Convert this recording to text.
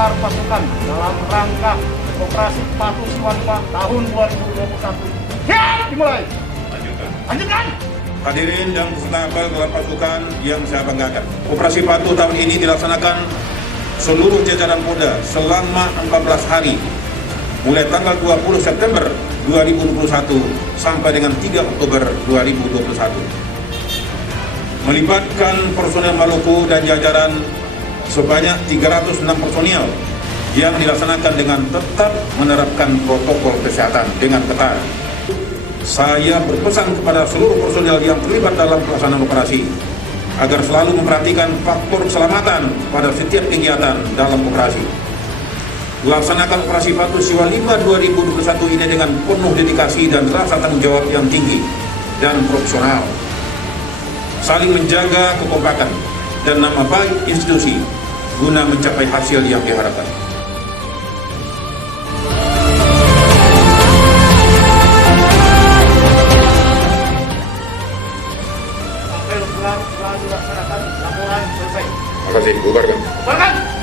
gelar pasukan dalam rangka Operasi Patuh Siwa tahun 2021. Siap, dimulai. Lanjutkan. Hadirin dan peserta apel gelar pasukan yang saya banggakan. Operasi Patuh tahun ini dilaksanakan seluruh jajaran Polda selama 14 hari, mulai tanggal 20 September 2021 sampai dengan 3 Oktober 2021. Melibatkan personel Maluku dan jajaran sebanyak 306 personil yang dilaksanakan dengan tetap menerapkan protokol kesehatan dengan ketat. Saya berpesan kepada seluruh personel yang terlibat dalam pelaksanaan operasi agar selalu memperhatikan faktor keselamatan pada setiap kegiatan dalam operasi. Melaksanakan Operasi Patuh Siwa 5 2021 ini dengan penuh dedikasi dan rasa tanggung jawab yang tinggi dan profesional. Saling menjaga kekompakan dan nama baik institusi guna mencapai hasil yang diharapkan. Apel gelar telah dilaksanakan, laporan selesai. Terima kasih, bubarkan. Bubarkan.